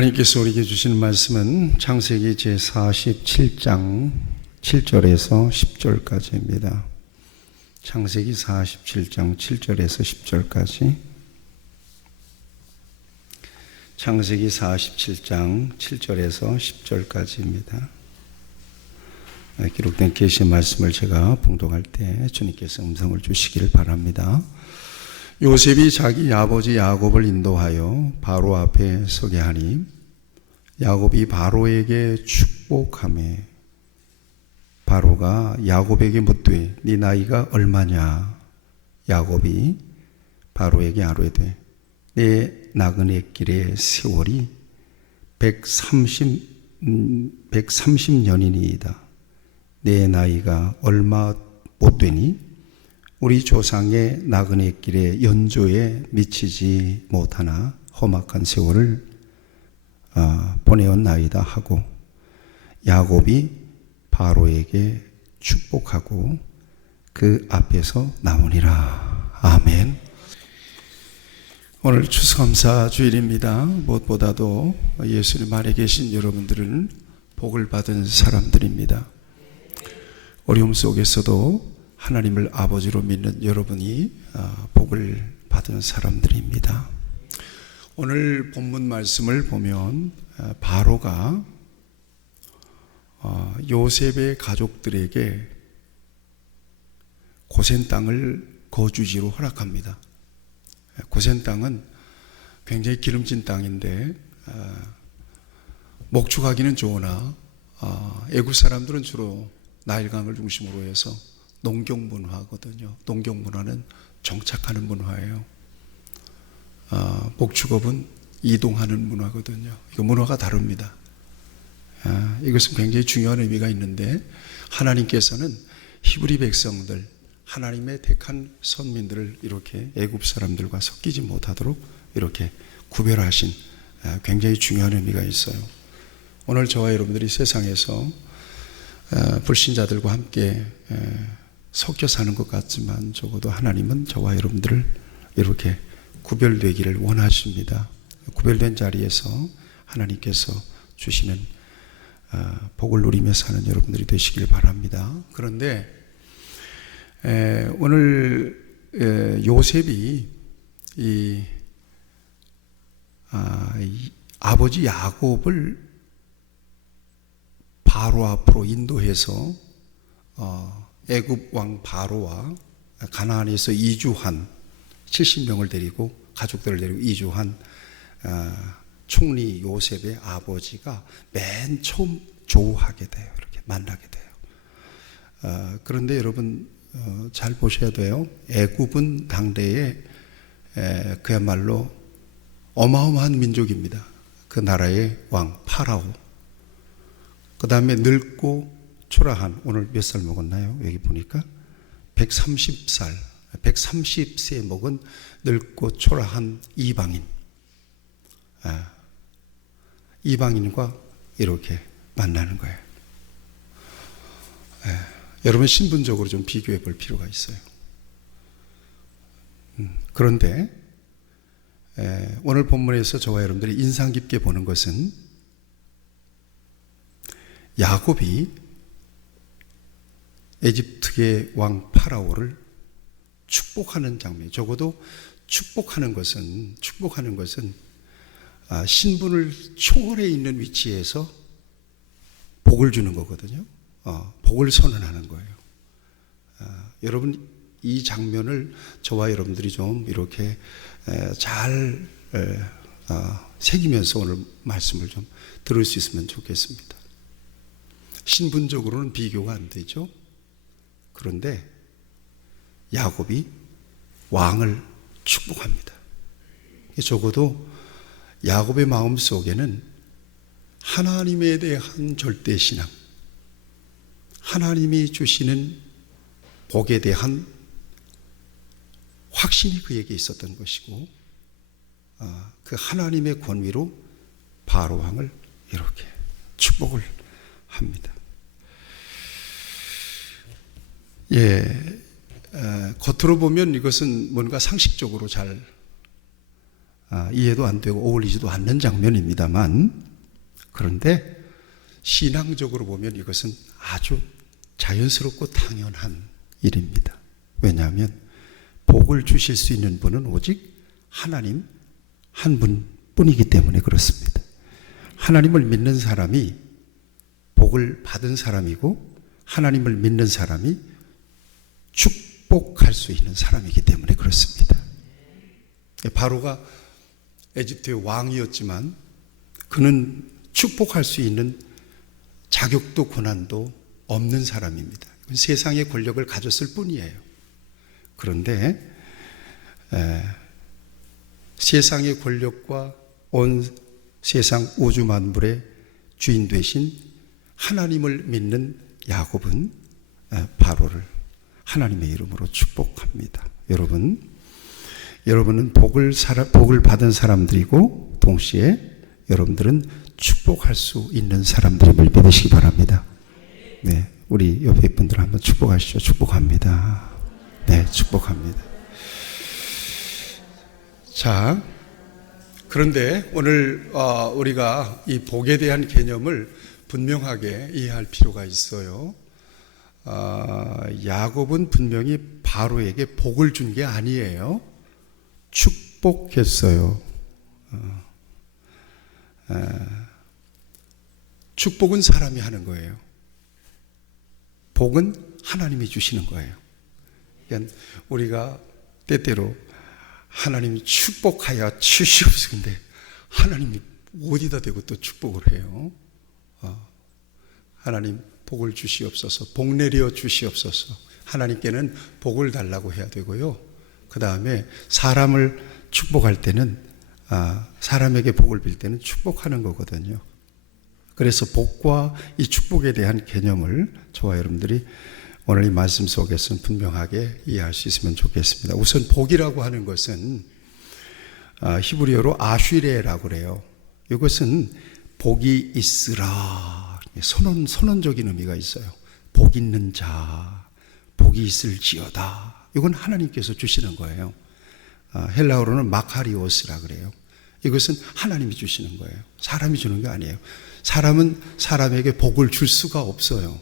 하나님께서 우리에게 주시는 말씀은 창세기 제47장 7절에서 10절까지입니다. 창세기 47장 7절에서 10절까지. 창세기 47장 7절에서 10절까지입니다. 기록된 계시의 말씀을 제가 봉독할 때 주님께서 음성을 주시기를 바랍니다. 요셉이 자기 아버지 야곱을 인도하여 바로 앞에 서게 하니 야곱이 바로에게 축복하매 바로가 야곱에게 묻되 네 나이가 얼마냐? 야곱이 바로에게 아뢰되 내 나그네 길의 세월이 130년이니이다. 내 나이가 얼마 못 되니? 우리 조상의 나그네 길의 연조에 미치지 못하나 험악한 세월을 보내온 나이다 하고 야곱이 바로에게 축복하고 그 앞에서 나오니라. 아멘. 오늘 추수감사 주일입니다. 무엇보다도 예수님 안에 계신 여러분들은 복을 받은 사람들입니다. 어려움 속에서도 하나님을 아버지로 믿는 여러분이 복을 받은 사람들입니다. 오늘 본문 말씀을 보면 바로가 요셉의 가족들에게 고센 땅을 거주지로 허락합니다. 고센 땅은 굉장히 기름진 땅인데 목축하기는 좋으나 애굽 사람들은 주로 나일강을 중심으로 해서 농경 문화거든요. 농경 문화는 정착하는 문화예요. 목축업은 이동하는 문화거든요. 이거 문화가 다릅니다. 이것은 굉장히 중요한 의미가 있는데 하나님께서는 히브리 백성들, 하나님의 택한 선민들을 이렇게 애굽 사람들과 섞이지 못하도록 이렇게 구별하신 굉장히 중요한 의미가 있어요. 오늘 저와 여러분들이 세상에서 불신자들과 함께 섞여 사는 것 같지만 적어도 하나님은 저와 여러분들을 이렇게 구별되기를 원하십니다. 구별된 자리에서 하나님께서 주시는 복을 누리며 사는 여러분들이 되시길 바랍니다. 그런데 오늘 요셉이 이 아버지 야곱을 바로 앞으로 인도해서 애굽 왕 바로와 가나안에서 이주한 70명을 데리고 가족들을 데리고 이주한 총리 요셉의 아버지가 맨 처음 조우하게 돼요. 이렇게 만나게 돼요. 그런데 여러분 잘 보셔야 돼요. 애굽은 당대에 그야말로 어마어마한 민족입니다. 그 나라의 왕 파라오, 그 다음에 늙고 초라한, 오늘 몇 살 먹었나요? 여기 보니까 130세 먹은 늙고 초라한 이방인, 이방인과 이렇게 만나는 거예요. 여러분 신분적으로 좀 비교해 볼 필요가 있어요. 그런데 오늘 본문에서 저와 여러분들이 인상 깊게 보는 것은 야곱이 에집트의 왕 파라오를 축복하는 장면. 적어도 축복하는 것은 신분을 초월해 있는 위치에서 복을 주는 거거든요. 복을 선언하는 거예요. 여러분 이 장면을 저와 여러분들이 좀 이렇게 잘 새기면서 오늘 말씀을 좀 들을 수 있으면 좋겠습니다. 신분적으로는 비교가 안 되죠. 그런데 야곱이 왕을 축복합니다. 적어도 야곱의 마음 속에는 하나님에 대한 절대신앙, 하나님이 주시는 복에 대한 확신이 그에게 있었던 것이고 그 하나님의 권위로 바로 왕을 이렇게 축복을 합니다. 겉으로 보면 이것은 뭔가 상식적으로 잘 이해도 안 되고 어울리지도 않는 장면입니다만, 그런데 신앙적으로 보면 이것은 아주 자연스럽고 당연한 일입니다. 왜냐하면 복을 주실 수 있는 분은 오직 하나님 한 분뿐이기 때문에 그렇습니다. 하나님을 믿는 사람이 복을 받은 사람이고, 하나님을 믿는 사람이 축복할 수 있는 사람이기 때문에 그렇습니다. 바로가 에집트의 왕이었지만 그는 축복할 수 있는 자격도 권한도 없는 사람입니다. 세상의 권력을 가졌을 뿐이에요. 그런데 세상의 권력과 온 세상 우주 만물의 주인 되신 하나님을 믿는 야곱은 바로를 하나님의 이름으로 축복합니다. 여러분은 복을 받은 사람들이고, 동시에 여러분들은 축복할 수 있는 사람들임을 믿으시기 바랍니다. 네, 우리 옆에 분들 한번 축복하시죠. 축복합니다. 네, 축복합니다. 자, 그런데 오늘 우리가 이 복에 대한 개념을 분명하게 이해할 필요가 있어요. 야곱은 분명히 바로에게 복을 준 게 아니에요. 축복했어요. 축복은 사람이 하는 거예요. 복은 하나님이 주시는 거예요. 그러니까 우리가 때때로 하나님이 축복하여 주시옵소서, 근데 하나님이 어디다 대고 또 축복을 해요. 하나님 복을 주시옵소서, 복 내려 주시옵소서. 하나님께는 복을 달라고 해야 되고요. 그 다음에 사람을 축복할 때는, 사람에게 복을 빌 때는 축복하는 거거든요. 그래서 복과 이 축복에 대한 개념을 저와 여러분들이 오늘 이 말씀 속에서 분명하게 이해할 수 있으면 좋겠습니다. 우선 복이라고 하는 것은 히브리어로 아쉬레라고 그래요. 이것은 복이 있으라, 선언적인 의미가 있어요. 복 있는 자, 복이 있을지어다. 이건 하나님께서 주시는 거예요. 헬라어로는 마카리오스라 그래요. 이것은 하나님이 주시는 거예요. 사람이 주는 게 아니에요. 사람은 사람에게 복을 줄 수가 없어요.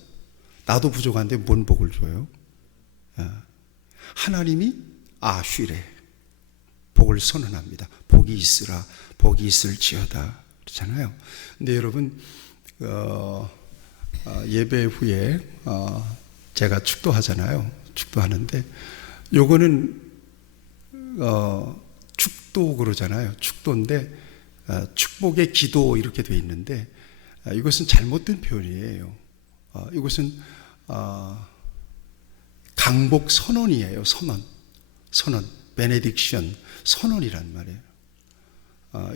나도 부족한데 뭔 복을 줘요? 하나님이 아쉬레, 복을 선언합니다. 복이 있으라, 복이 있을지어다 그렇잖아요. 근데 여러분, 예배 후에 제가 축도하잖아요. 축도하는데 요거는 축도 그러잖아요. 축도인데 축복의 기도 이렇게 돼 있는데 이것은 잘못된 표현이에요. 이것은 강복 선언이에요. 선언, 베네딕션, 선언이란 말이에요.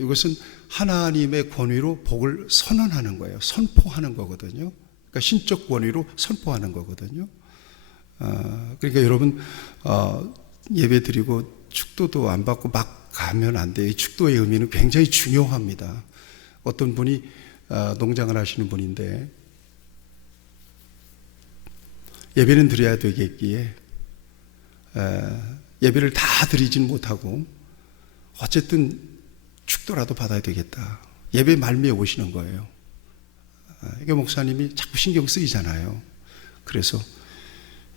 이것은 하나님의 권위로 복을 선언하는 거예요. 선포하는 거거든요. 그러니까 신적 권위로 선포하는 거거든요. 그러니까 여러분, 예배 드리고 축도도 안 받고 막 가면 안 돼요. 이 축도의 의미는 굉장히 중요합니다. 어떤 분이 농장을 하시는 분인데 예배는 드려야 되겠기에 예배를 다 드리진 못하고 어쨌든 축도라도 받아야 되겠다. 예배 말미에 오시는 거예요. 이게 목사님이 자꾸 신경 쓰이잖아요. 그래서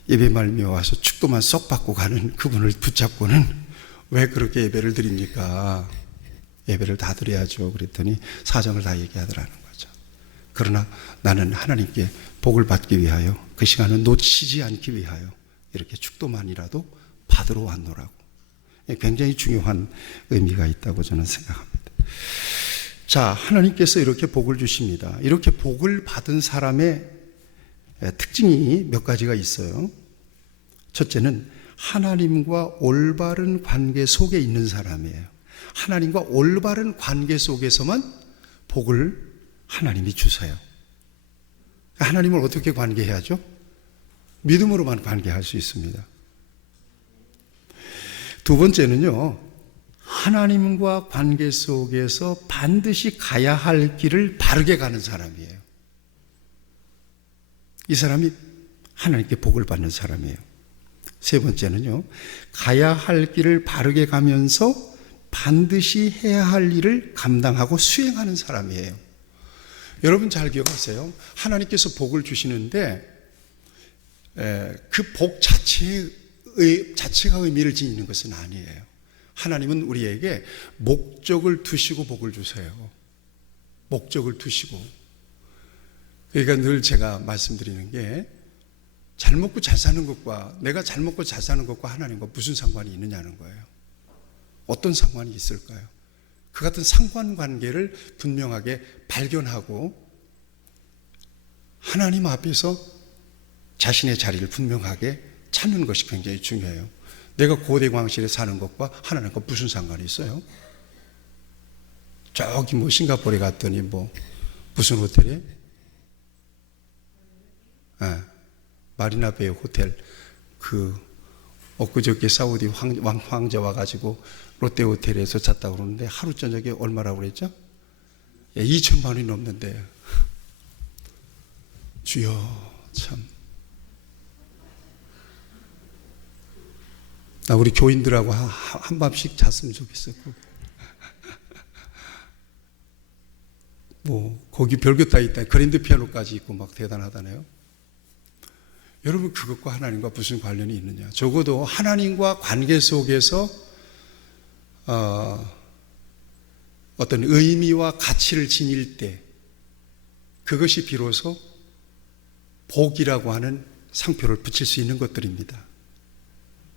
예배 말미에 와서 축도만 쏙 받고 가는 그분을 붙잡고는 왜 그렇게 예배를 드립니까? 예배를 다 드려야죠. 그랬더니 사정을 다 얘기하더라는 거죠. 그러나 나는 하나님께 복을 받기 위하여, 그 시간을 놓치지 않기 위하여 이렇게 축도만이라도 받으러 왔노라고. 굉장히 중요한 의미가 있다고 저는 생각합니다. 자, 하나님께서 이렇게 복을 주십니다. 이렇게 복을 받은 사람의 특징이 몇 가지가 있어요. 첫째는 하나님과 올바른 관계 속에 있는 사람이에요. 하나님과 올바른 관계 속에서만 복을 하나님이 주세요. 하나님을 어떻게 관계해야죠? 믿음으로만 관계할 수 있습니다. 두 번째는요, 하나님과 관계 속에서 반드시 가야 할 길을 바르게 가는 사람이에요. 이 사람이 하나님께 복을 받는 사람이에요. 세 번째는요, 가야 할 길을 바르게 가면서 반드시 해야 할 일을 감당하고 수행하는 사람이에요. 여러분 잘 기억하세요. 하나님께서 복을 주시는데 그 복 자체가 의미를 지니는 것은 아니에요. 하나님은 우리에게 목적을 두시고 복을 주세요. 목적을 두시고. 그러니까 늘 제가 말씀드리는 게 잘 먹고 잘 사는 것과 내가 잘 먹고 잘 사는 것과 하나님과 무슨 상관이 있느냐는 거예요. 어떤 상관이 있을까요? 그 같은 상관관계를 분명하게 발견하고 하나님 앞에서 자신의 자리를 분명하게 찾는 것이 굉장히 중요해요. 내가 고대광실에 사는 것과 하나님과 무슨 상관이 있어요? 저기 뭐 싱가포르에 갔더니 뭐 무슨 호텔에? 마리나 베이 호텔 그 엊그저께 사우디 황제 와가지고 롯데 호텔에서 잤다고 그러는데 하루 저녁에 얼마라고 그랬죠? 2천만 원이 넘는데 주여 참. 나 우리 교인들하고 한밤씩 잤으면 좋겠어. 뭐 거기 별것 다 있다. 그랜드 피아노까지 있고 막 대단하다네요. 여러분 그것과 하나님과 무슨 관련이 있느냐? 적어도 하나님과 관계 속에서 어떤 의미와 가치를 지닐 때 그것이 비로소 복이라고 하는 상표를 붙일 수 있는 것들입니다.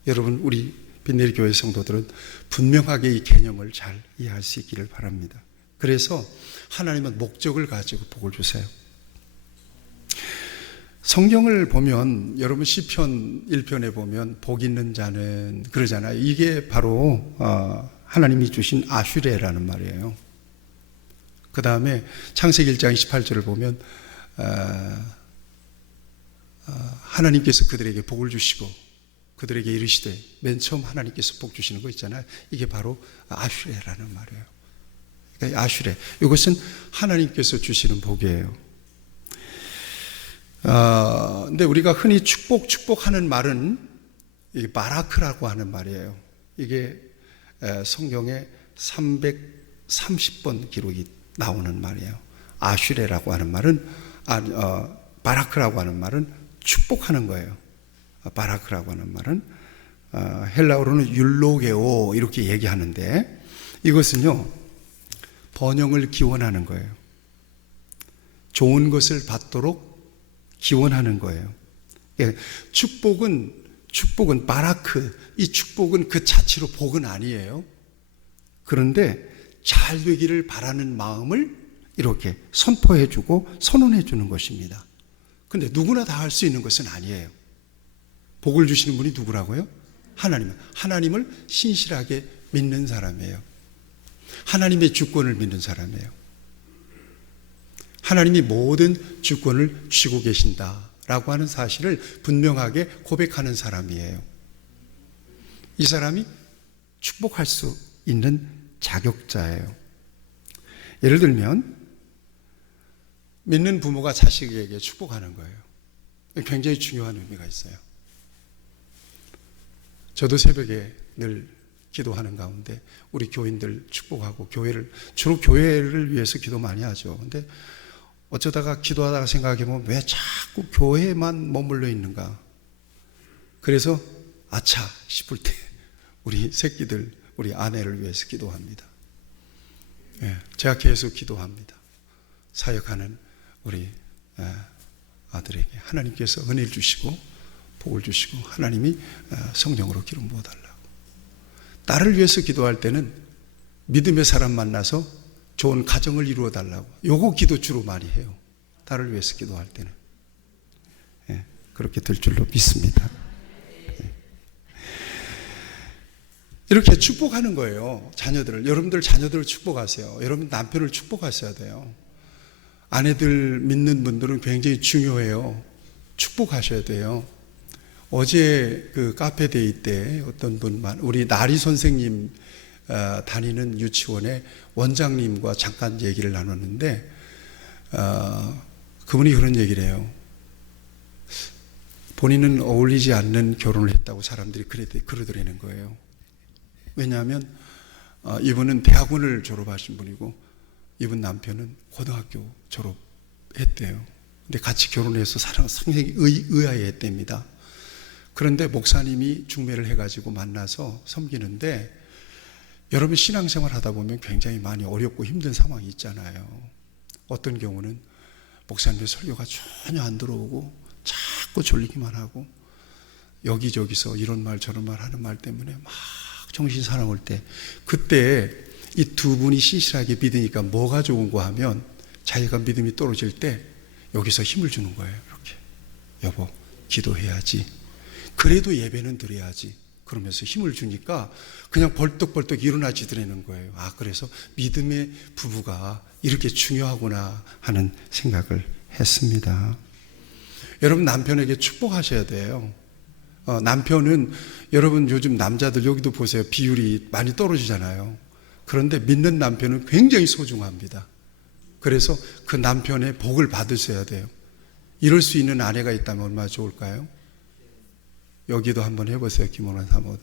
여러분 우리 빈내리 교회 성도들은 분명하게 이 개념을 잘 이해할 수 있기를 바랍니다. 그래서 하나님은 목적을 가지고 복을 주세요. 성경을 보면 여러분 시편 1편에 보면 복 있는 자는 그러잖아요. 이게 바로 하나님이 주신 아슈레라는 말이에요. 그 다음에 창세기 1장 28절을 보면 하나님께서 그들에게 복을 주시고 그들에게 이르시되 맨 처음 하나님께서 복 주시는 거 있잖아요. 이게 바로 아슈레라는 말이에요. 그러니까 아슈레 이것은 하나님께서 주시는 복이에요. 근데 우리가 흔히 축복하는 말은 이게 바라크라고 하는 말이에요. 이게 성경에 330번 기록이 나오는 말이에요. 아슈레라고 하는 말은 바라크라고 하는 말은 축복하는 거예요. 바라크라고 하는 말은 헬라어로는 율로게오 이렇게 얘기하는데 이것은요 번영을 기원하는 거예요. 좋은 것을 받도록 기원하는 거예요. 축복은 바라크, 이 축복은 그 자체로 복은 아니에요. 그런데 잘 되기를 바라는 마음을 이렇게 선포해주고 선언해주는 것입니다. 근데 누구나 다 할 수 있는 것은 아니에요. 복을 주시는 분이 누구라고요? 하나님을 신실하게 믿는 사람이에요. 하나님의 주권을 믿는 사람이에요. 하나님이 모든 주권을 쥐고 계신다라고 하는 사실을 분명하게 고백하는 사람이에요. 이 사람이 축복할 수 있는 자격자예요. 예를 들면 믿는 부모가 자식에게 축복하는 거예요. 굉장히 중요한 의미가 있어요. 저도 새벽에 늘 기도하는 가운데 우리 교인들 축복하고 주로 교회를 위해서 기도 많이 하죠. 근데 어쩌다가 기도하다가 생각해보면 왜 자꾸 교회에만 머물러 있는가? 그래서 아차 싶을 때 우리 새끼들, 우리 아내를 위해서 기도합니다. 제가 계속 기도합니다. 사역하는 우리 아들에게 하나님께서 은혜를 주시고 복을 주시고 하나님이 성령으로 기름 부어달라고. 딸을 위해서 기도할 때는 믿음의 사람 만나서 좋은 가정을 이루어 달라고. 요거 기도 주로 많이 해요. 딸을 위해서 기도할 때는. 그렇게 될 줄로 믿습니다. 이렇게 축복하는 거예요. 자녀들을. 여러분들 자녀들을 축복하세요. 여러분 남편을 축복하셔야 돼요. 아내들 믿는 분들은 굉장히 중요해요. 축복하셔야 돼요. 어제 그 카페데이 때 어떤 분만 우리 나리 선생님 다니는 유치원의 원장님과 잠깐 얘기를 나눴는데 그분이 그런 얘기를 해요. 본인은 어울리지 않는 결혼을 했다고 사람들이 그러더라는 거예요. 왜냐하면 이분은 대학원을 졸업하신 분이고 이분 남편은 고등학교 졸업했대요. 근데 같이 결혼해서 상당히 의아해했답니다. 그런데 목사님이 중매를 해가지고 만나서 섬기는데, 여러분 신앙생활 하다 보면 굉장히 많이 어렵고 힘든 상황이 있잖아요. 어떤 경우는 목사님의 설교가 전혀 안 들어오고 자꾸 졸리기만 하고 여기저기서 이런 말 저런 말 하는 말 때문에 막 정신 사나울 때, 그때 이 두 분이 신실하게 믿으니까 뭐가 좋은가 하면, 자기가 믿음이 떨어질 때 여기서 힘을 주는 거예요. 이렇게, 여보 기도해야지, 그래도 예배는 드려야지, 그러면서 힘을 주니까 그냥 벌떡벌떡 일어나지더라는 거예요. 그래서 믿음의 부부가 이렇게 중요하구나 하는 생각을 했습니다. 여러분 남편에게 축복하셔야 돼요. 남편은, 여러분 요즘 남자들 여기도 보세요. 비율이 많이 떨어지잖아요. 그런데 믿는 남편은 굉장히 소중합니다. 그래서 그 남편의 복을 받으셔야 돼요. 이럴 수 있는 아내가 있다면 얼마나 좋을까요? 여기도 한번 해보세요. 김원환 사모도.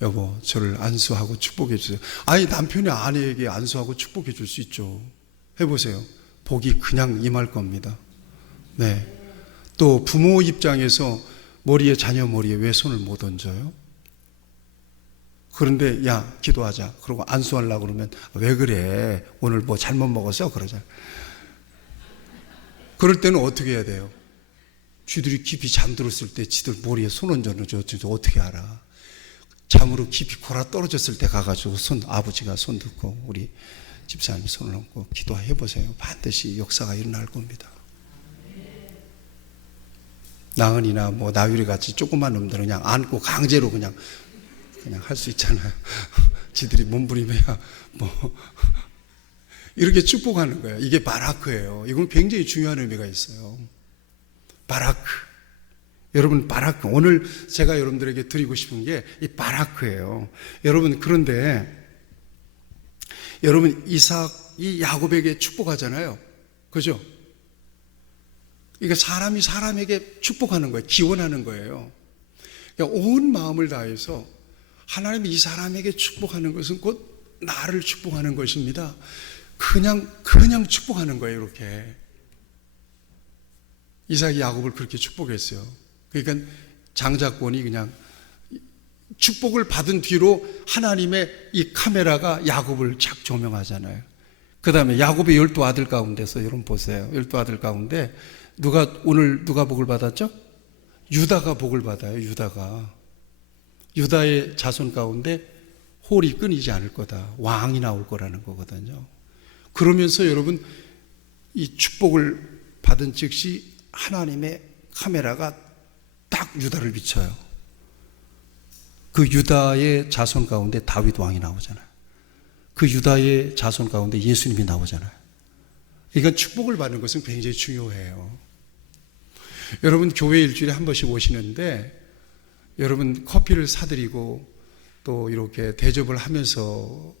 여보 저를 안수하고 축복해 주세요. 남편이 아내에게 안수하고 축복해 줄 수 있죠. 해보세요. 복이 그냥 임할 겁니다. 네. 또 부모 입장에서 자녀 머리에 왜 손을 못 얹어요? 그런데 야 기도하자 그러고 안수하려고 그러면 왜 그래, 오늘 뭐 잘못 먹었어 그러자. 그럴 때는 어떻게 해야 돼요? 쥐들이 깊이 잠들었을 때 지들 머리에 손 얹어놓죠. 어떻게 알아? 잠으로 깊이 골아 떨어졌을 때 가가지고 아버지가 손 듣고 우리 집사님 손을 얹고 기도해 보세요. 반드시 역사가 일어날 겁니다. 나은이나 나유리 같이 조그만 놈들은 그냥 안고 강제로 그냥 할 수 있잖아요. 지들이 몸부림해야 이렇게 축복하는 거예요. 이게 바라크예요. 이건 굉장히 중요한 의미가 있어요. 바라크. 여러분 바라크, 오늘 제가 여러분들에게 드리고 싶은 게 이 바라크예요. 여러분 그런데 여러분 이삭이 야곱에게 축복하잖아요. 그죠? 그러니까 사람이 사람에게 축복하는 거예요. 기원하는 거예요. 그러니까 온 마음을 다해서 하나님이 이 사람에게 축복하는 것은 곧 나를 축복하는 것입니다. 그냥 축복하는 거예요. 이렇게 이삭이 야곱을 그렇게 축복했어요. 그러니까 장자권이 그냥 축복을 받은 뒤로 하나님의 이 카메라가 야곱을 착 조명하잖아요. 그 다음에 야곱의 12아들 가운데서 여러분 보세요. 12아들 가운데 오늘 누가 복을 받았죠? 유다가 복을 받아요. 유다의 자손 가운데 홀이 끊이지 않을 거다. 왕이 나올 거라는 거거든요. 그러면서 여러분 이 축복을 받은 즉시 하나님의 카메라가 딱 유다를 비춰요. 그 유다의 자손 가운데 다윗 왕이 나오잖아요. 그 유다의 자손 가운데 예수님이 나오잖아요. 그러니까 축복을 받는 것은 굉장히 중요해요. 여러분 교회 일주일에 한 번씩 오시는데 여러분 커피를 사드리고 또 이렇게 대접을 하면서라도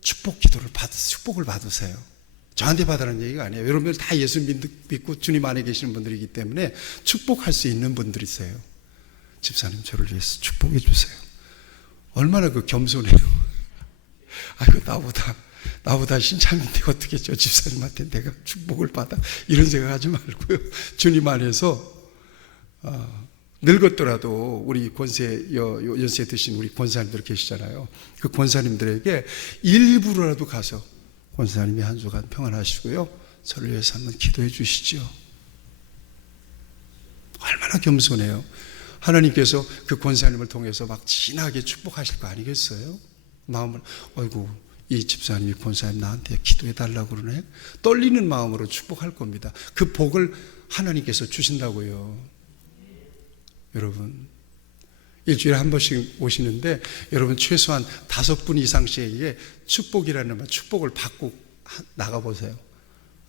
축복을 받으세요. 저한테 받으라는 얘기가 아니에요. 여러분들 다 예수 믿고 주님 안에 계시는 분들이기 때문에 축복할 수 있는 분들이세요. 집사님 저를 위해서 축복해 주세요. 얼마나 겸손해요. 나보다 신참인데 어떻게 저 집사님한테 내가 축복을 받아, 이런 생각하지 말고요. 주님 안에서 늙었더라도 우리 연세 드신 우리 권사님들 계시잖아요. 그 권사님들에게 일부러라도 가서 권사님이 한 주간 평안하시고요, 저를 위해서 한번 기도해 주시죠. 얼마나 겸손해요. 하나님께서 그 권사님을 통해서 막 진하게 축복하실 거 아니겠어요? 마음을, 아이고 이 집사님이 권사님 나한테 기도해 달라고 그러네. 떨리는 마음으로 축복할 겁니다. 그 복을 하나님께서 주신다고요. 여러분 일주일에 한 번씩 오시는데 여러분 최소한 5분 이상씩에게 축복이라는 말, 축복을 받고 나가보세요.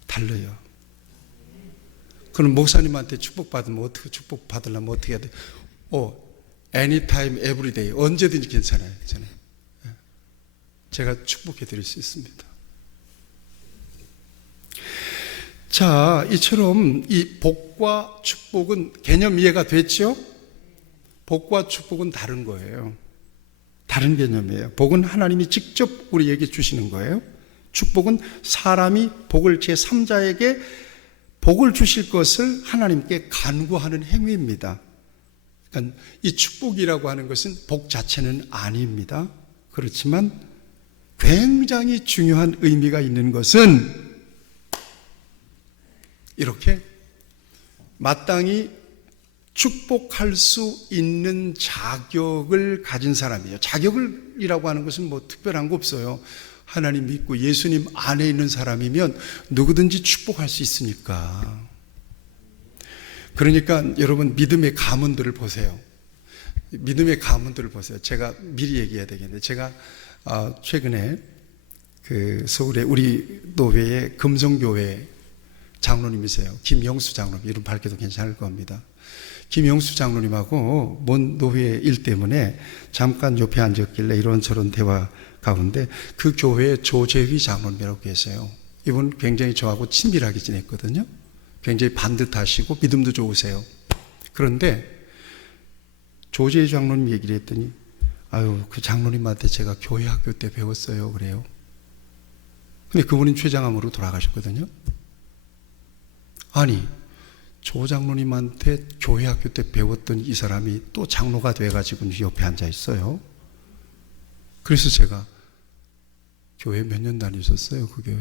달라요. 그럼 목사님한테 축복받으면 축복 받으려면 어떻게 해야 돼요? anytime, everyday, 언제든지 괜찮아요. 저는 제가 축복해 드릴 수 있습니다. 자, 이처럼 이 복과 축복은 개념 이해가 됐죠? 복과 축복은 다른 거예요. 다른 개념이에요. 복은 하나님이 직접 우리에게 주시는 거예요. 축복은 사람이 복을 제3자에게 복을 주실 것을 하나님께 간구하는 행위입니다. 그러니까 이 축복이라고 하는 것은 복 자체는 아닙니다. 그렇지만 굉장히 중요한 의미가 있는 것은 이렇게 마땅히 축복할 수 있는 자격을 가진 사람이에요. 자격이라고 하는 것은 뭐 특별한 거 없어요. 하나님 믿고 예수님 안에 있는 사람이면 누구든지 축복할 수 있으니까. 그러니까 여러분 믿음의 가문들을 보세요. 믿음의 가문들을 보세요. 제가 미리 얘기해야 되겠는데, 제가 최근에 그 서울에 우리 노회의 금성교회 장로님이세요. 김영수 장로님, 이름 밝혀도 괜찮을 겁니다. 김영수 장로님하고 먼 노회 일 때문에 잠깐 옆에 앉았길래 이런저런 대화 가운데 그 교회의 조재휘 장로님이라고 계세요. 이분 굉장히 저하고 친밀하게 지냈거든요. 굉장히 반듯하시고 믿음도 좋으세요. 그런데 조재휘 장로님 얘기를 했더니 아유, 그 장로님한테 제가 교회 학교 때 배웠어요 그래요. 근데 그분은 췌장암으로 돌아가셨거든요. 아니, 조 장로님한테 교회 학교 때 배웠던 이 사람이 또 장로가 돼가지고 옆에 앉아 있어요. 그래서 제가 교회 몇 년 다니셨어요? 그 교회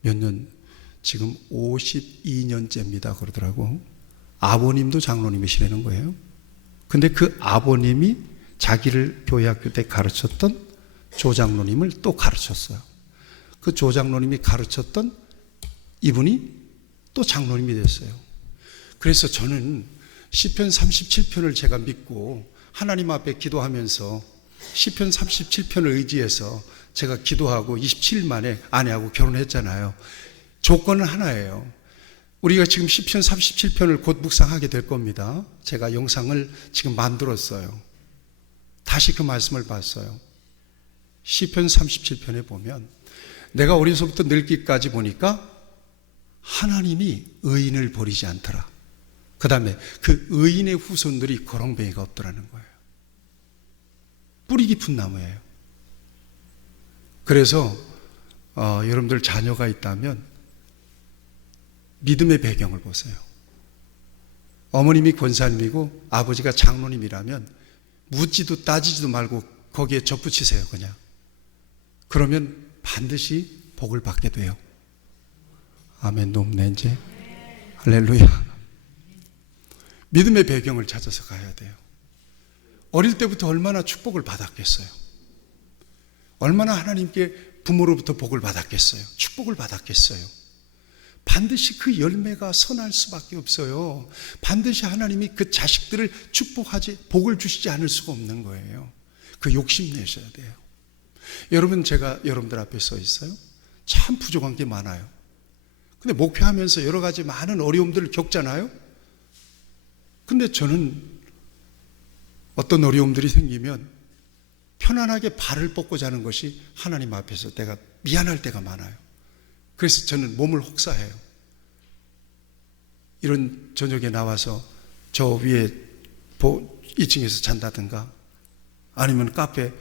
몇 년? 지금 52년째입니다 그러더라고. 아버님도 장로님이시라는 거예요. 근데 그 아버님이 자기를 교회 학교 때 가르쳤던 조 장로님을 또 가르쳤어요. 그 조 장로님이 가르쳤던 이분이 또 장로님이 됐어요. 그래서 저는 시편 37편을 제가 믿고 하나님 앞에 기도하면서 시편 37편을 의지해서 제가 기도하고 27일 만에 아내하고 결혼했잖아요. 조건은 하나예요. 우리가 지금 시편 37편을 곧 묵상하게 될 겁니다. 제가 영상을 지금 만들었어요. 다시 그 말씀을 봤어요. 시편 37편에 보면 내가 어려서부터 늙기까지 보니까 하나님이 의인을 버리지 않더라. 그 다음에 그 의인의 후손들이 거렁뱅이가 없더라는 거예요. 뿌리 깊은 나무예요. 그래서 여러분들 자녀가 있다면 믿음의 배경을 보세요. 어머님이 권사님이고 아버지가 장로님이라면 묻지도 따지지도 말고 거기에 접붙이세요 그냥. 그러면 반드시 복을 받게 돼요. 아멘. 높네 이제. 할렐루야. 믿음의 배경을 찾아서 가야 돼요. 어릴 때부터 얼마나 축복을 받았겠어요. 얼마나 하나님께 부모로부터 복을 받았겠어요. 축복을 받았겠어요. 반드시 그 열매가 선할 수밖에 없어요. 반드시 하나님이 그 자식들을 축복하지 복을 주시지 않을 수가 없는 거예요. 그 욕심 내셔야 돼요. 여러분, 제가 여러분들 앞에 서 있어요. 참 부족한 게 많아요. 근데 목회하면서 여러 가지 많은 어려움들을 겪잖아요. 근데 저는 어떤 어려움들이 생기면 편안하게 발을 뻗고 자는 것이 하나님 앞에서 내가 미안할 때가 많아요. 그래서 저는 몸을 혹사해요. 이런 저녁에 나와서 저 위에 2층에서 잔다든가 아니면 카페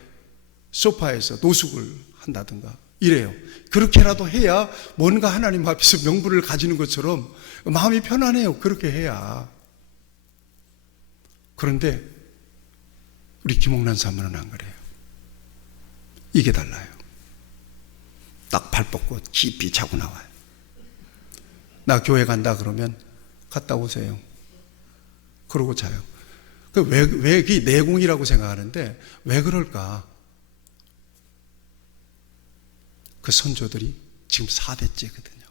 소파에서 노숙을 한다든가 이래요. 그렇게라도 해야 뭔가 하나님 앞에서 명분을 가지는 것처럼 마음이 편안해요. 그렇게 해야. 그런데 우리 김옥란 사모는 안 그래요. 이게 달라요. 딱 발 뻗고 깊이 자고 나와요. 나 교회 간다 그러면 갔다 오세요. 그러고 자요. 왜 그게 내공이라고 생각하는데 왜 그럴까? 그 선조들이 지금 4대째거든요.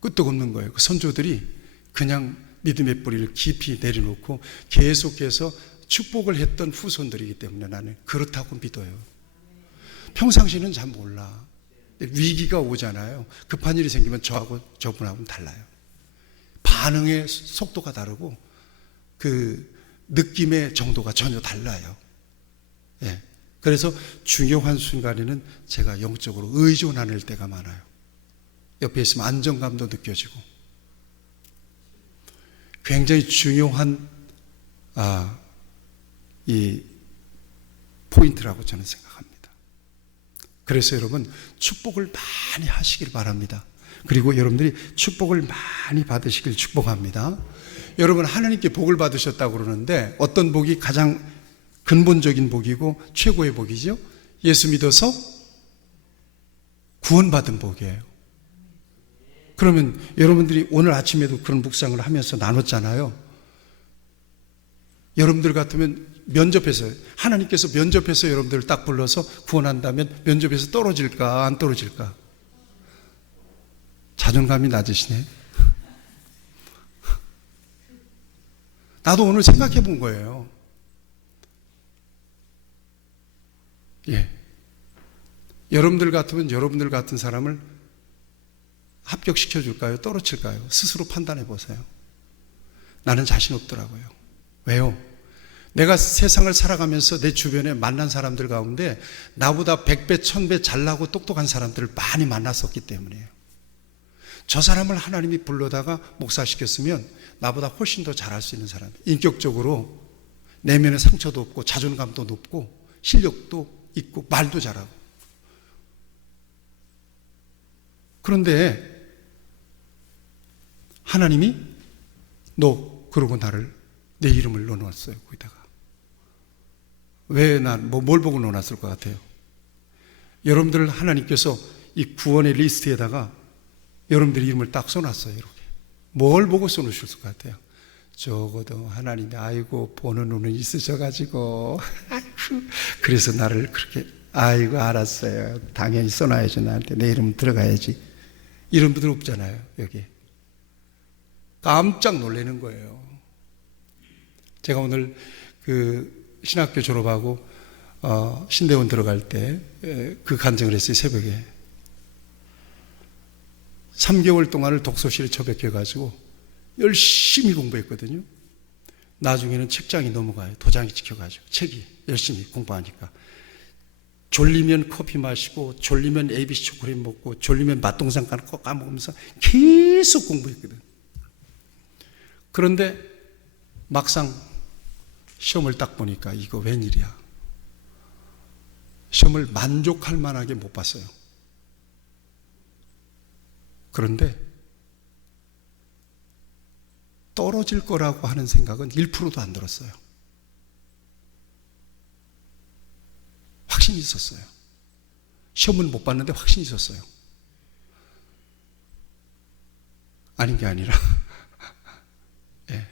끝도 없는 거예요. 그 선조들이 그냥 믿음의 뿌리를 깊이 내려놓고 계속해서 축복을 했던 후손들이기 때문에 나는 그렇다고 믿어요. 평상시는 잘 몰라. 위기가 오잖아요. 급한 일이 생기면 저하고 저분하고는 달라요. 반응의 속도가 다르고 그 느낌의 정도가 전혀 달라요. 예. 그래서 중요한 순간에는 제가 영적으로 의존할 때가 많아요. 옆에 있으면 안정감도 느껴지고 굉장히 중요한 이 포인트라고 저는 생각합니다. 그래서 여러분 축복을 많이 하시길 바랍니다. 그리고 여러분들이 축복을 많이 받으시길 축복합니다. 여러분 하나님께 복을 받으셨다고 그러는데 어떤 복이 가장 근본적인 복이고 최고의 복이죠? 예수 믿어서 구원받은 복이에요. 그러면 여러분들이 오늘 아침에도 그런 묵상을 하면서 나눴잖아요. 여러분들 같으면 면접에서 하나님께서 면접에서 여러분들을 딱 불러서 구원한다면 면접에서 떨어질까 안 떨어질까? 자존감이 낮으시네. 나도 오늘 생각해 본 거예요. 예. 여러분들 같으면 여러분들 같은 사람을 합격시켜 줄까요? 떨어질까요? 스스로 판단해 보세요. 나는 자신 없더라고요. 왜요? 내가 세상을 살아가면서 내 주변에 만난 사람들 가운데 나보다 100배, 1000배 잘나고 똑똑한 사람들을 많이 만났었기 때문이에요. 저 사람을 하나님이 불러다가 목사시켰으면 나보다 훨씬 더 잘할 수 있는 사람, 인격적으로 내면에 상처도 없고 자존감도 높고 실력도 있고 말도 잘하고. 그런데 하나님이 너 그러고 나를 내 이름을 넣어놨어요. 거기다가 왜 난 뭘 보고 넣어놨을 것 같아요? 여러분들 하나님께서 이 구원의 리스트에다가 여러분들 이름을 딱 써놨어요. 이렇게 뭘 보고 써놓으실 것 같아요? 적어도 하나님이 아이고 보는 눈은 있으셔가지고 그래서 나를 그렇게 아이고 알았어요. 당연히 써놔야지. 나한테 내 이름 들어가야지. 이런 분들 없잖아요. 여기 깜짝 놀라는 거예요. 제가 오늘 그 신학교 졸업하고 신대원 들어갈 때 그 간증을 했어요. 새벽에 3개월 동안을 독서실에 처박혀가지고 열심히 공부했거든요. 나중에는 책장이 넘어가요. 도장이 찍혀가지고 책이 열심히 공부하니까 졸리면 커피 마시고 졸리면 ABC 초콜릿 먹고 졸리면 맛동산 까먹으면서 계속 공부했거든. 그런데 막상 시험을 딱 보니까 이거 웬일이야. 시험을 만족할 만하게 못 봤어요. 그런데 떨어질 거라고 하는 생각은 1%도 안 들었어요. 확신이 있었어요. 시험을 못 봤는데 확신이 있었어요. 아닌 게 아니라 예.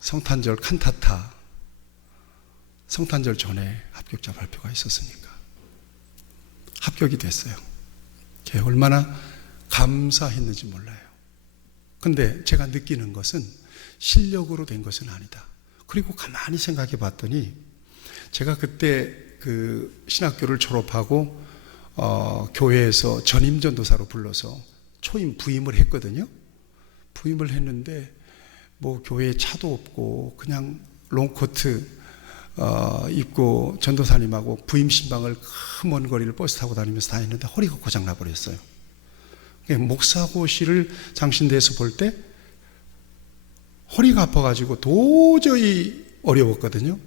성탄절 칸타타 성탄절 전에 합격자 발표가 있었으니까 합격이 됐어요. 얼마나 감사했는지 몰라요. 근데 제가 느끼는 것은 실력으로 된 것은 아니다. 그리고 가만히 생각해 봤더니 제가 그때 그 신학교를 졸업하고 교회에서 전임 전도사로 불러서 초임 부임을 했거든요. 부임을 했는데 뭐 교회에 차도 없고 그냥 롱코트 입고 전도사님하고 부임 신방을 그 먼 거리를 버스 타고 다니면서 다녔는데 허리가 고장 나버렸어요. 목사고시를 장신대에서 볼 때 허리가 아파가지고 도저히 어려웠거든요.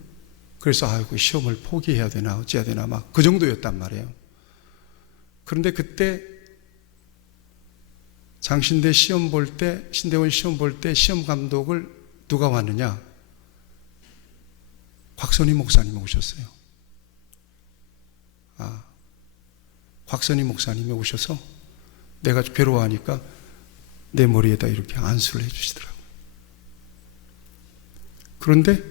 그래서 아이고 시험을 포기해야 되나 어찌해야 되나 막 그 정도였단 말이에요. 그런데 그때 장신대 시험 볼 때, 신대원 시험 볼 때 시험 감독을 누가 왔느냐? 곽선희 목사님이 오셨어요. 곽선희 목사님이 오셔서 내가 괴로워하니까 내 머리에다 이렇게 안수를 해주시더라고요. 그런데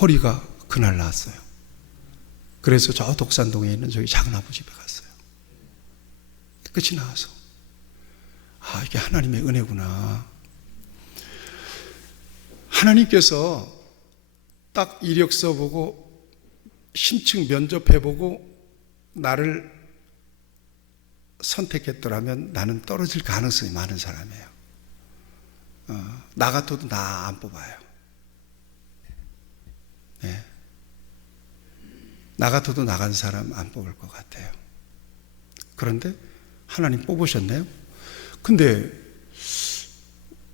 허리가 그날 나았어요. 그래서 저 독산동에 있는 저희 작은아버지 집에 갔어요. 끝이 나와서 이게 하나님의 은혜구나. 하나님께서 딱 이력서 보고 신청 면접해보고 나를 선택했더라면 나는 떨어질 가능성이 많은 사람이에요. 나 같아도 나 안 뽑아요. 네. 나 같아도 나간 사람 안 뽑을 것 같아요. 그런데 하나님 뽑으셨네요. 근데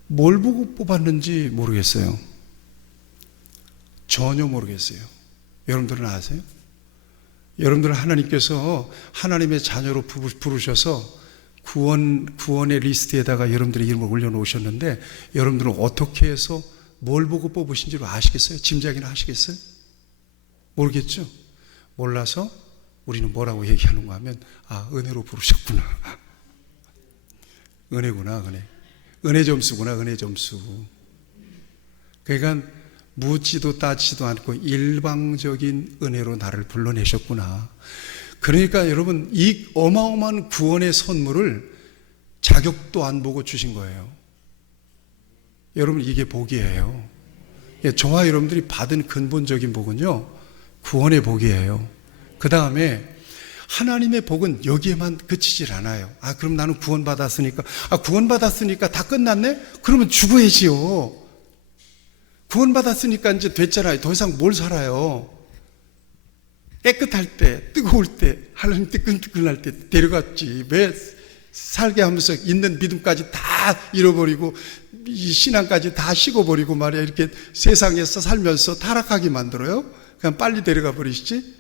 뭘 보고 뽑았는지 모르겠어요. 전혀 모르겠어요. 여러분들은 아세요? 여러분들은 하나님께서 하나님의 자녀로 부르셔서 구원의 리스트에다가 여러분들의 이름을 올려놓으셨는데 여러분들은 어떻게 해서 뭘 보고 뽑으신 줄 아시겠어요? 짐작이나 하시겠어요? 모르겠죠? 몰라서 우리는 뭐라고 얘기하는가 하면 은혜로 부르셨구나. 은혜구나, 은혜. 은혜 점수구나, 은혜 점수. 그러니까 묻지도 따지도 않고 일방적인 은혜로 나를 불러내셨구나. 그러니까 여러분, 이 어마어마한 구원의 선물을 자격도 안 보고 주신 거예요. 여러분, 이게 복이에요. 저와 여러분들이 받은 근본적인 복은요, 구원의 복이에요. 그 다음에 하나님의 복은 여기에만 그치질 않아요. 그럼 나는 구원받았으니까, 구원받았으니까 다 끝났네? 그러면 죽어야지요. 구원받았으니까 이제 됐잖아요. 더 이상 뭘 살아요. 깨끗할 때, 뜨거울 때, 하나님 뜨끈뜨끈할 때 데려갔지. 왜 살게 하면서 있는 믿음까지 다 잃어버리고 이 신앙까지 다 식어버리고 말이야. 이렇게 세상에서 살면서 타락하게 만들어요? 그냥 빨리 데려가 버리시지?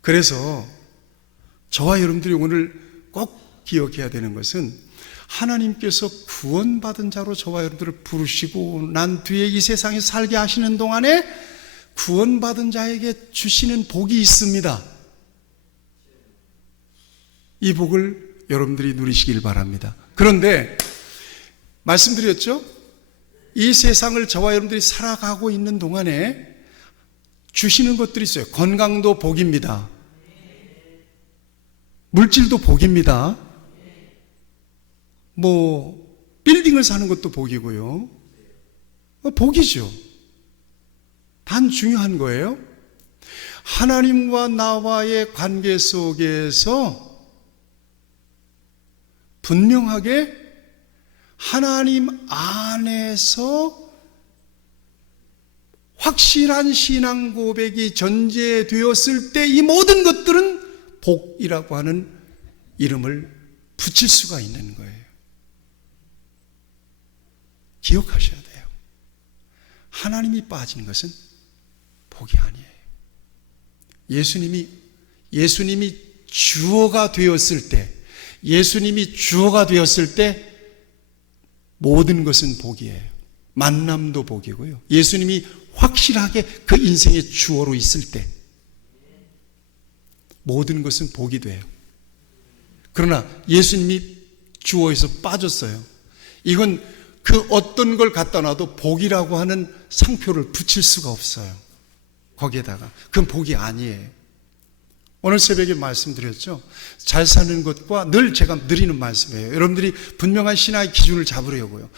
그래서 저와 여러분들이 오늘 꼭 기억해야 되는 것은 하나님께서 구원받은 자로 저와 여러분들을 부르시고 난 뒤에 이 세상에 살게 하시는 동안에 구원받은 자에게 주시는 복이 있습니다. 이 복을 여러분들이 누리시길 바랍니다. 그런데 말씀드렸죠? 이 세상을 저와 여러분들이 살아가고 있는 동안에 주시는 것들이 있어요. 건강도 복입니다. 물질도 복입니다. 빌딩을 사는 것도 복이고요. 복이죠. 단 중요한 거예요. 하나님과 나와의 관계 속에서 분명하게 하나님 안에서 확실한 신앙 고백이 전제되었을 때 이 모든 것들은 복이라고 하는 이름을 붙일 수가 있는 거예요. 기억하셔야 돼요. 하나님이 빠진 것은 복이 아니에요. 예수님이 주어가 되었을 때 모든 것은 복이에요. 만남도 복이고요. 예수님이 확실하게 그 인생의 주어로 있을 때 모든 것은 복이 돼요. 그러나 예수님이 주어에서 빠졌어요. 이건 그 어떤 걸 갖다 놔도 복이라고 하는 상표를 붙일 수가 없어요. 거기에다가. 그건 복이 아니에요. 오늘 새벽에 말씀드렸죠. 잘 사는 것과 늘 제가 드리는 말씀이에요. 여러분들이 분명한 신앙의 기준을 잡으려고요.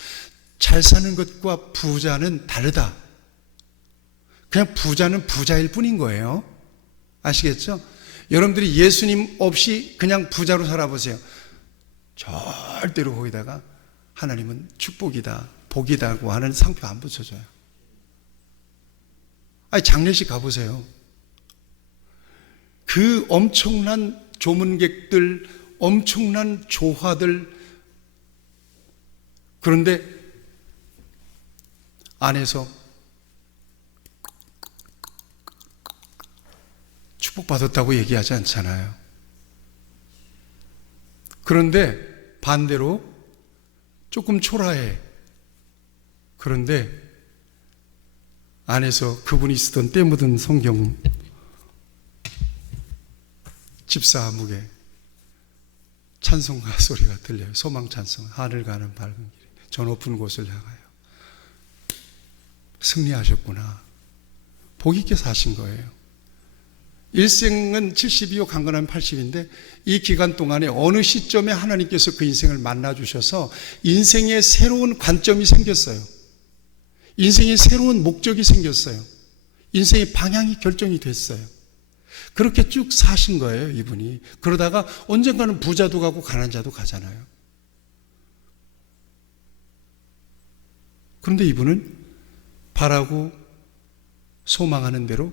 잘 사는 것과 부자는 다르다. 그냥 부자는 부자일 뿐인 거예요. 아시겠죠? 여러분들이 예수님 없이 그냥 부자로 살아보세요. 절대로 거기다가 하나님은 축복이다, 복이다고 하는 상표 안 붙여줘요. 장례식 가보세요. 그 엄청난 조문객들, 엄청난 조화들, 그런데 안에서 축복받았다고 얘기하지 않잖아요. 그런데 반대로 조금 초라해. 그런데 안에서 그분이 쓰던 때 묻은 성경 집사무게 찬송가 소리가 들려요. 소망 찬송. 하늘 가는 밝은 길에 저 높은 곳을 향하여. 승리하셨구나. 복 있게 사신 거예요. 일생은 70이요 강건하면 80인데 이 기간 동안에 어느 시점에 하나님께서 그 인생을 만나주셔서 인생에 새로운 관점이 생겼어요. 인생에 새로운 목적이 생겼어요. 인생의 방향이 결정이 됐어요. 그렇게 쭉 사신 거예요, 이분이. 그러다가 언젠가는 부자도 가고 가난한 자도 가잖아요. 그런데 이분은 바라고 소망하는 대로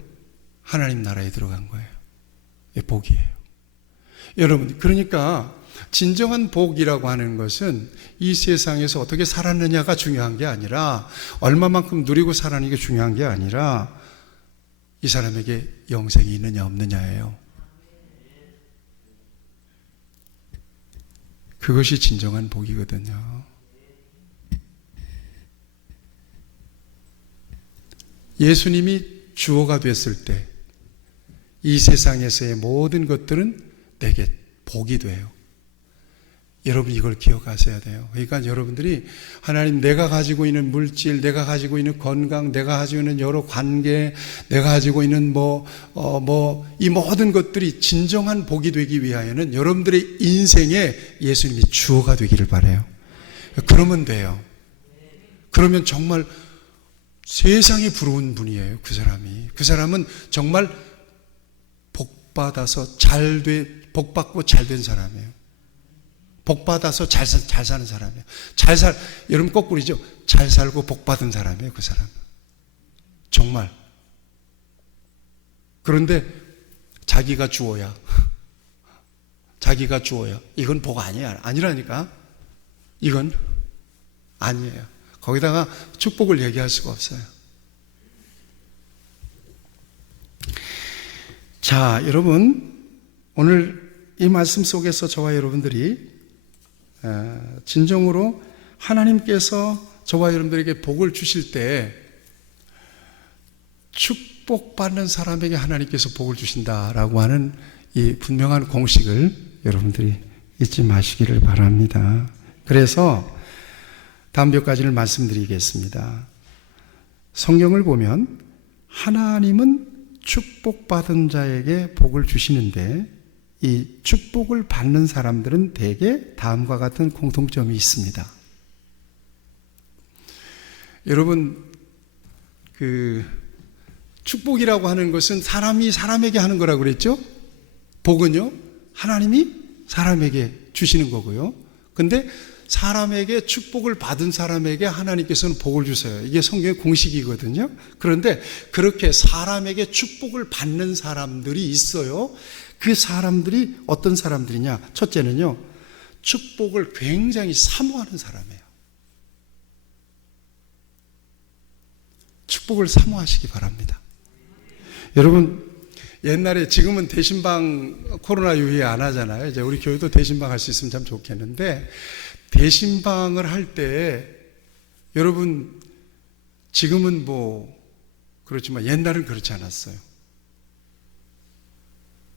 하나님 나라에 들어간 거예요. 복이에요. 여러분, 그러니까 진정한 복이라고 하는 것은 이 세상에서 어떻게 살았느냐가 중요한 게 아니라, 얼마만큼 누리고 살아는 게 중요한 게 아니라, 이 사람에게 영생이 있느냐 없느냐예요. 그것이 진정한 복이거든요. 예수님이 주어가 됐을 때 이 세상에서의 모든 것들은 내게 복이 돼요. 여러분, 이걸 기억하셔야 돼요. 그러니까 여러분들이 하나님, 내가 가지고 있는 물질, 내가 가지고 있는 건강, 내가 가지고 있는 여러 관계, 내가 가지고 있는 이 모든 것들이 진정한 복이 되기 위하여는 여러분들의 인생에 예수님이 주어가 되기를 바라요. 그러면 돼요. 그러면 정말 세상이 부러운 분이에요. 그 사람이. 그 사람은 정말 복받아서 복받고 잘된 사람이에요. 복받아서 잘 사는 사람이에요. 여러분 거꾸로죠. 잘 살고 복받은 사람이에요. 그 사람은. 정말. 그런데 자기가 주어야. 자기가 주어야. 이건 복 아니야. 아니라니까. 이건 아니에요. 거기다가 축복을 얘기할 수가 없어요. 자, 여러분, 오늘 이 말씀 속에서 저와 여러분들이 진정으로 하나님께서 저와 여러분들에게 복을 주실 때 축복받는 사람에게 하나님께서 복을 주신다라고 하는 이 분명한 공식을 여러분들이 잊지 마시기를 바랍니다. 그래서 다음 몇 가지를 말씀드리겠습니다. 성경을 보면 하나님은 축복받은 자에게 복을 주시는데, 이 축복을 받는 사람들은 대개 다음과 같은 공통점이 있습니다. 여러분, 축복이라고 하는 것은 사람이 사람에게 하는 거라고 그랬죠? 복은요, 하나님이 사람에게 주시는 거고요. 근데 사람에게 축복을 받은 사람에게 하나님께서는 복을 주세요. 이게 성경의 공식이거든요. 그런데 그렇게 사람에게 축복을 받는 사람들이 있어요. 그 사람들이 어떤 사람들이냐? 첫째는요, 축복을 굉장히 사모하는 사람이에요. 축복을 사모하시기 바랍니다. 여러분, 옛날에, 지금은 대신방 코로나 이후에 안 하잖아요. 이제 우리 교회도 대신방 할 수 있으면 참 좋겠는데, 대신방을 할 때 여러분, 지금은 그렇지만 옛날은 그렇지 않았어요.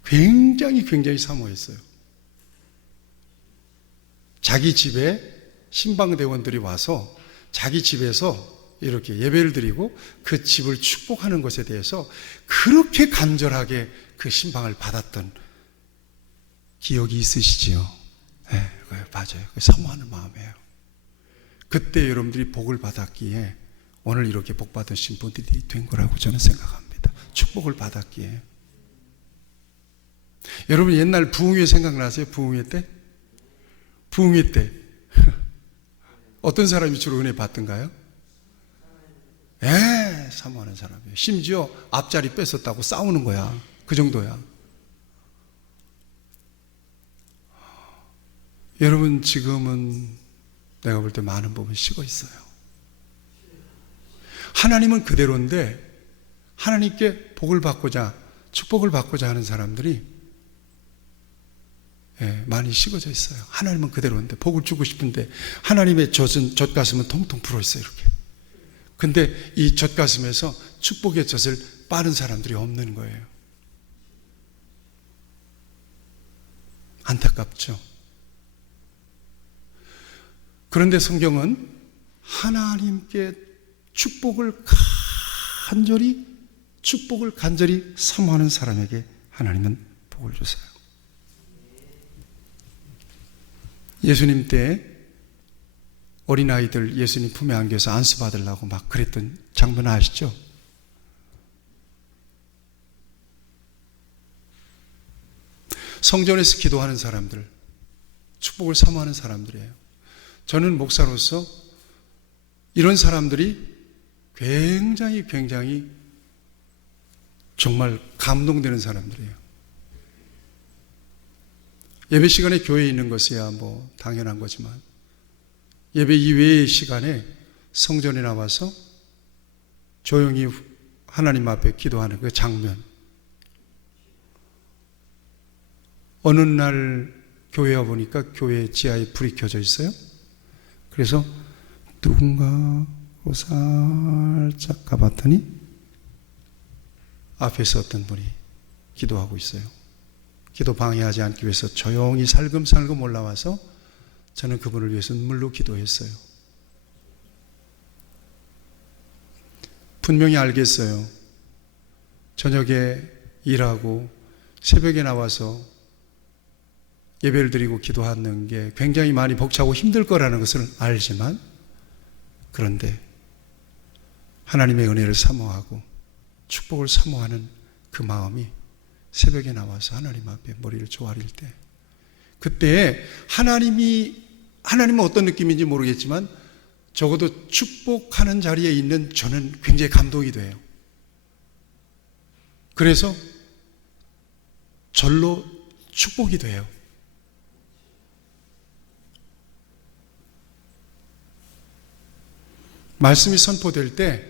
굉장히 사모했어요. 자기 집에 신방대원들이 와서 자기 집에서 이렇게 예배를 드리고 그 집을 축복하는 것에 대해서 그렇게 간절하게 그 신방을 받았던 기억이 있으시지요? 네, 맞아요. 사모하는 마음이에요. 그때 여러분들이 복을 받았기에 오늘 이렇게 복 받으신 분들이 된 거라고 저는 생각합니다. 축복을 받았기에. 여러분, 옛날 부흥회 생각나세요? 부흥회 때? 부흥회 때 어떤 사람이 주로 은혜 받던가요? 사모하는 사람이에요. 심지어 앞자리 뺏었다고 싸우는 거야. 그 정도야. 여러분, 지금은 내가 볼 때 많은 부분 식어 있어요. 하나님은 그대로인데 하나님께 복을 받고자, 축복을 받고자 하는 사람들이 많이 식어져 있어요. 하나님은 그대로인데 복을 주고 싶은데 하나님의 젖가슴은 통통 불어 있어요. 이렇게. 근데 이 젖가슴에서 축복의 젖을 빠른 사람들이 없는 거예요. 안타깝죠. 그런데 성경은 하나님께 축복을 간절히 사모하는 사람에게 하나님은 복을 주세요. 예수님 때 어린아이들 예수님 품에 안겨서 안수 받으려고 막 그랬던 장면 아시죠? 성전에서 기도하는 사람들, 축복을 사모하는 사람들이에요. 저는 목사로서 이런 사람들이 굉장히 정말 감동되는 사람들이에요. 예배 시간에 교회에 있는 것이야 뭐 당연한 거지만 예배 이외의 시간에 성전에 나와서 조용히 하나님 앞에 기도하는 그 장면. 어느 날 교회에 와보니까 교회 지하에 불이 켜져 있어요. 그래서 누군가 살짝 가봤더니 앞에서 어떤 분이 기도하고 있어요. 기도 방해하지 않기 위해서 조용히 살금살금 올라와서 저는 그분을 위해서 눈물로 기도했어요. 분명히 알겠어요. 저녁에 일하고 새벽에 나와서 예배를 드리고 기도하는 게 굉장히 많이 벅차고 힘들 거라는 것을 알지만, 그런데 하나님의 은혜를 사모하고 축복을 사모하는 그 마음이 새벽에 나와서 하나님 앞에 머리를 조아릴 때, 그때 하나님은 어떤 느낌인지 모르겠지만 적어도 축복하는 자리에 있는 저는 굉장히 감동이 돼요. 그래서 절로 축복이 돼요. 말씀이 선포될 때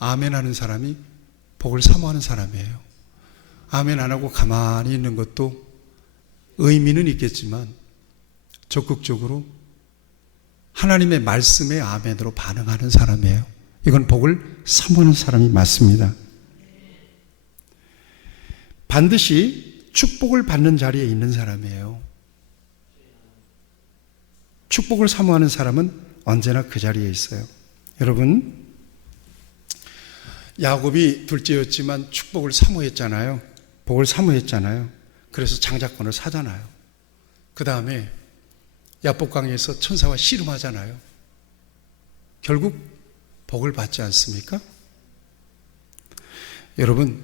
아멘 하는 사람이 복을 사모하는 사람이에요. 아멘 안 하고 가만히 있는 것도 의미는 있겠지만 적극적으로 하나님의 말씀에 아멘으로 반응하는 사람이에요. 이건 복을 사모하는 사람이 맞습니다. 반드시 축복을 받는 자리에 있는 사람이에요. 축복을 사모하는 사람은 언제나 그 자리에 있어요. 여러분, 야곱이 둘째였지만 축복을 사모했잖아요. 복을 사모했잖아요. 그래서 장자권을 사잖아요. 그 다음에 야복강에서 천사와 씨름하잖아요. 결국 복을 받지 않습니까? 여러분,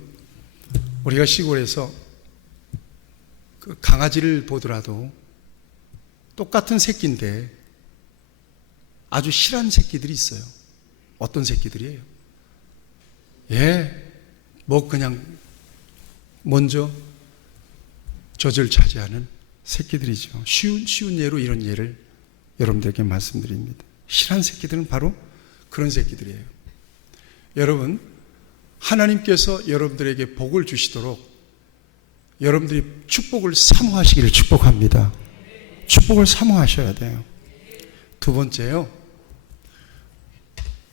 우리가 시골에서 그 강아지를 보더라도 똑같은 새끼인데 아주 실한 새끼들이 있어요. 어떤 새끼들이에요? 뭐 그냥 먼저 젖을 차지하는 새끼들이죠. 쉬운 예로 이런 예를 여러분들에게 말씀드립니다. 실한 새끼들은 바로 그런 새끼들이에요. 여러분, 하나님께서 여러분들에게 복을 주시도록 여러분들이 축복을 사모하시기를 축복합니다. 축복을 사모하셔야 돼요. 두 번째요,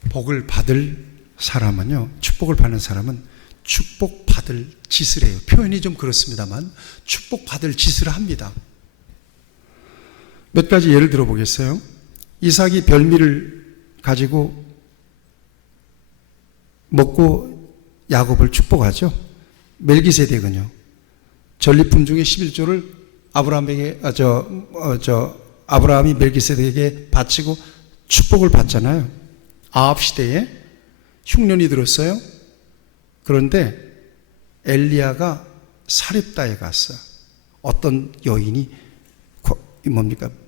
복을 받을 사람은요, 축복을 받는 사람은 축복받을 짓을 해요. 표현이 좀 그렇습니다만 축복받을 짓을 합니다. 몇 가지 예를 들어보겠어요. 이삭이 별미를 가지고 먹고 야곱을 축복하죠. 멜기세덱은요, 전리품 중에 11조를 아브라함이 멜기세덱에게 바치고 축복을 받잖아요. 아합 시대에 흉년이 들었어요. 그런데 엘리야가 사렙다에 갔어요. 어떤 여인이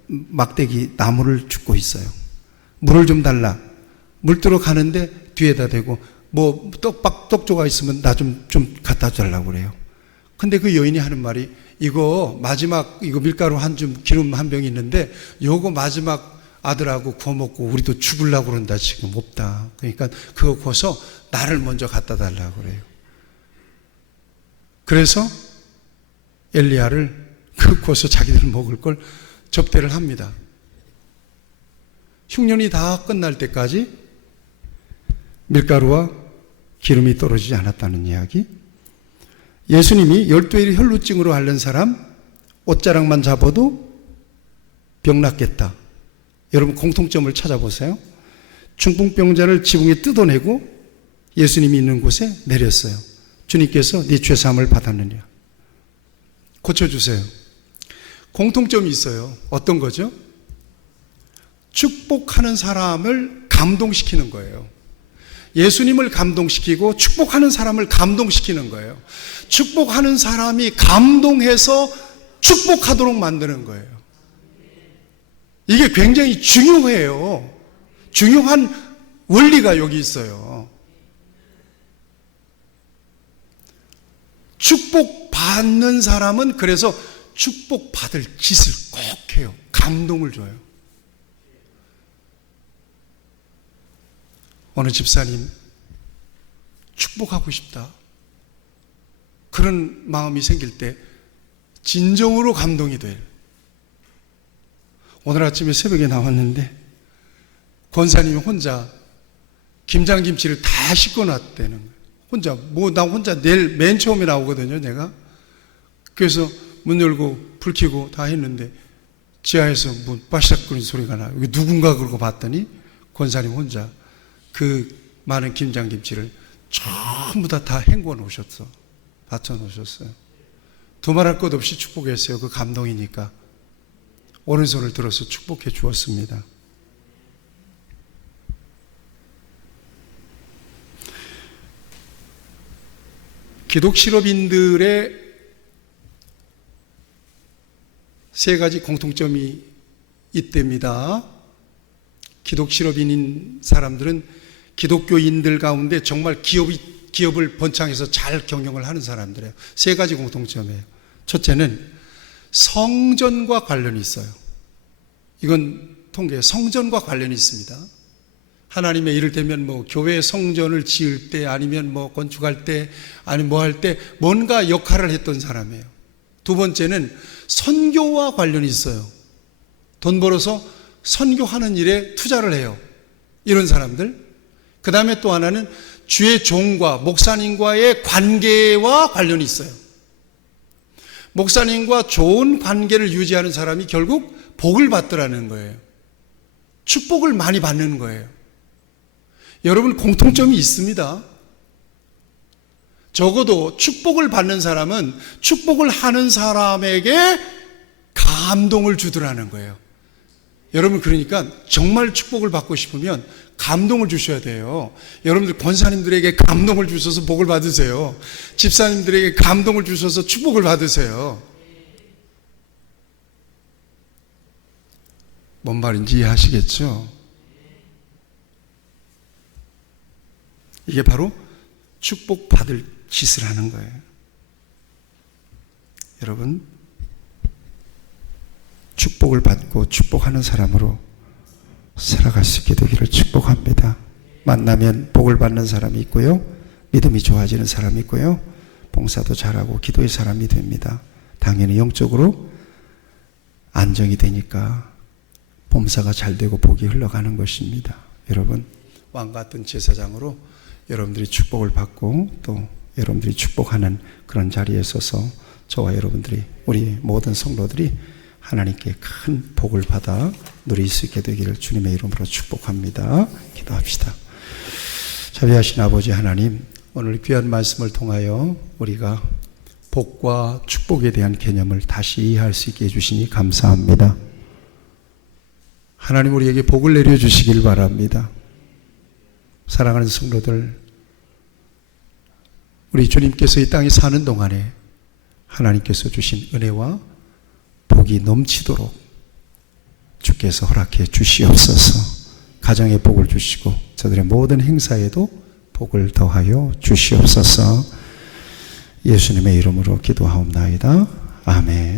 막대기 나무를 줍고 있어요. 물을 좀 달라. 물 뜨러 가는데 뒤에다 대고 뭐 떡조가 있으면 나 좀 갖다 달라고 그래요. 근데 그 여인이 하는 말이, 이거 밀가루 한 줌, 기름 한 병 있는데 요거 마지막 아들하고 구워 먹고 우리도 죽으려고 그런다. 지금 없다. 그러니까 그거 구워서 나를 먼저 갖다 달라고 그래요. 그래서 엘리야를 그 구워서 자기들 먹을 걸 접대를 합니다. 흉년이 다 끝날 때까지 밀가루와 기름이 떨어지지 않았다는 이야기. 예수님이 12일 혈루증으로 앓는 사람 옷자락만 잡아도 병 낫겠다. 여러분, 공통점을 찾아보세요. 중풍병자를 지붕에 뜯어내고 예수님이 있는 곳에 내렸어요. 주님께서 네 죄사함을 받았느냐, 고쳐주세요. 공통점이 있어요. 어떤 거죠? 축복하는 사람을 감동시키는 거예요. 예수님을 감동시키고 축복하는 사람을 감동시키는 거예요. 축복하는 사람이 감동해서 축복하도록 만드는 거예요. 이게 굉장히 중요해요. 중요한 원리가 여기 있어요. 축복받는 사람은 그래서 축복받을 짓을 꼭 해요. 감동을 줘요. 어느 집사님 축복하고 싶다, 그런 마음이 생길 때 진정으로 감동이 돼요. 오늘 아침에 새벽에 나왔는데 권사님이 혼자 김장김치를 다 싣고 놨다는 거예요. 혼자, 나 혼자 내일 맨 처음에 나오거든요, 내가. 그래서 문 열고 불 켜고 다 했는데 지하에서 문 빠시락거리는 소리가 나요. 이게 누군가 그러고 봤더니 권사님 혼자 그 많은 김장김치를 전부 다 헹궈 놓으셨어. 받쳐 놓으셨어요. 두말할 것 없이 축복했어요. 그 감동이니까. 오른손을 들어서 축복해 주었습니다. 기독실업인들의 세 가지 공통점이 있답니다. 기독실업인인 사람들은 기독교인들 가운데 정말 기업을 번창해서 잘 경영을 하는 사람들이에요. 세 가지 공통점이에요. 첫째는 성전과 관련이 있어요. 이건 통계에 성전과 관련이 있습니다. 하나님의 이를테면 교회 성전을 지을 때, 아니면 건축할 때, 아니면 할 때 뭔가 역할을 했던 사람이에요. 두 번째는 선교와 관련이 있어요. 돈 벌어서 선교하는 일에 투자를 해요. 이런 사람들. 그 다음에 또 하나는 주의 종과 목사님과의 관계와 관련이 있어요. 목사님과 좋은 관계를 유지하는 사람이 결국 복을 받더라는 거예요. 축복을 많이 받는 거예요. 여러분, 공통점이 있습니다. 적어도 축복을 받는 사람은 축복을 하는 사람에게 감동을 주더라는 거예요. 여러분, 그러니까 정말 축복을 받고 싶으면 감동을 주셔야 돼요. 여러분들 권사님들에게 감동을 주셔서 복을 받으세요. 집사님들에게 감동을 주셔서 축복을 받으세요. 뭔 말인지 이해하시겠죠? 이게 바로 축복받을 짓을 하는 거예요. 여러분, 축복을 받고 축복하는 사람으로 살아갈 수 있게 되기를 축복합니다. 만나면 복을 받는 사람이 있고요, 믿음이 좋아지는 사람이 있고요, 봉사도 잘하고 기도의 사람이 됩니다. 당연히 영적으로 안정이 되니까 봉사가 잘 되고 복이 흘러가는 것입니다. 여러분, 왕같은 제사장으로 여러분들이 축복을 받고 또 여러분들이 축복하는 그런 자리에 서서 저와 여러분들이, 우리 모든 성도들이 하나님께 큰 복을 받아 누릴 수 있게 되기를 주님의 이름으로 축복합니다. 기도합시다. 자비하신 아버지 하나님, 오늘 귀한 말씀을 통하여 우리가 복과 축복에 대한 개념을 다시 이해할 수 있게 해주시니 감사합니다. 하나님, 우리에게 복을 내려주시길 바랍니다. 사랑하는 성도들, 우리 주님께서 이 땅에 사는 동안에 하나님께서 주신 은혜와 복이 넘치도록 주께서 허락해 주시옵소서. 가정에 복을 주시고 저들의 모든 행사에도 복을 더하여 주시옵소서. 예수님의 이름으로 기도하옵나이다. 아멘.